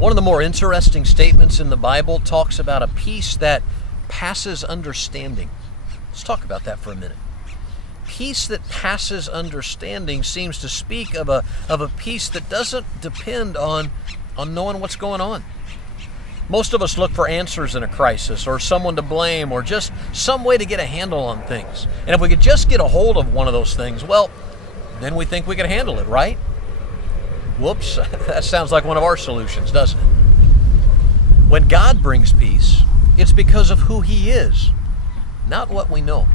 One of the more interesting statements in the Bible talks about a peace that passes understanding. Let's talk about that for a minute. Peace that passes understanding seems to speak of a peace that doesn't depend on knowing what's going on. Most of us look for answers in a crisis, or someone to blame, or just some way to get a handle on things. And if we could just get a hold of one of those things, well, then we think we can handle it, right? Whoops, that sounds like one of our solutions, doesn't it? When God brings peace, it's because of who He is, not what we know.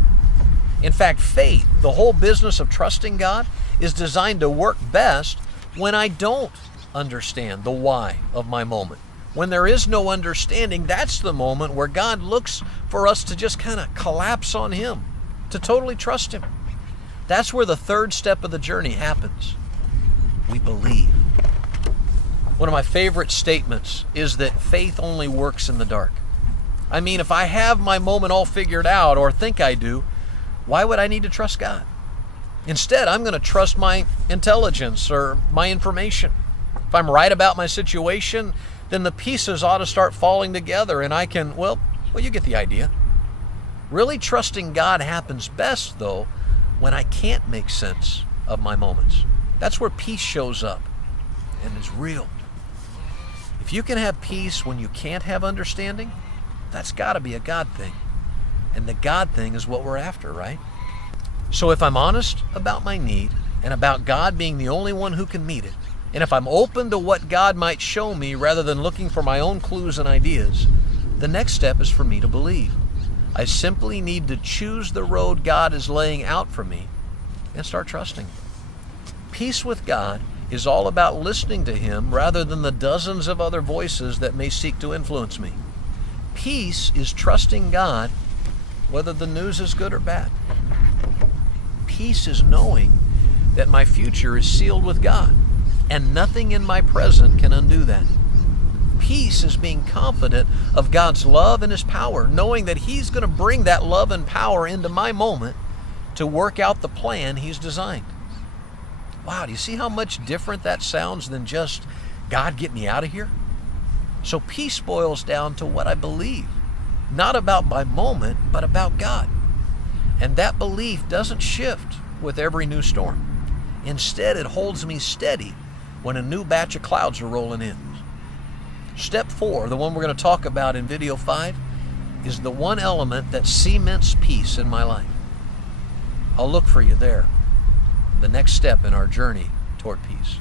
In fact, faith, the whole business of trusting God, is designed to work best when I don't understand the why of my moment. When there is no understanding, that's the moment where God looks for us to just kind of collapse on Him, to totally trust Him. That's where the third step of the journey happens. We believe. One of my favorite statements is that faith only works in the dark. I mean, if I have my moment all figured out, or think I do, why would I need to trust God? Instead, I'm going to trust my intelligence or my information. If I'm right about my situation, then the pieces ought to start falling together and I can, well, you get the idea. Really trusting God happens best, though, when I can't make sense of my moments. That's where peace shows up and is real. If you can have peace when you can't have understanding, that's got to be a God thing. And the God thing is what we're after, right? So if I'm honest about my need and about God being the only one who can meet it, and if I'm open to what God might show me rather than looking for my own clues and ideas, the next step is for me to believe. I simply need to choose the road God is laying out for me and start trusting Him. Peace with God is all about listening to Him rather than the dozens of other voices that may seek to influence me. Peace is trusting God whether the news is good or bad. Peace is knowing that my future is sealed with God, and nothing in my present can undo that. Peace is being confident of God's love and His power, knowing that He's going to bring that love and power into my moment to work out the plan He's designed. Wow, do you see how much different that sounds than just, God, get me out of here? So peace boils down to what I believe, not about my moment, but about God. And that belief doesn't shift with every new storm. Instead, it holds me steady when a new batch of clouds are rolling in. Step 4, the one we're going to talk about in video 5, is the one element that cements peace in my life. I'll look for you there, the next step in our journey toward peace.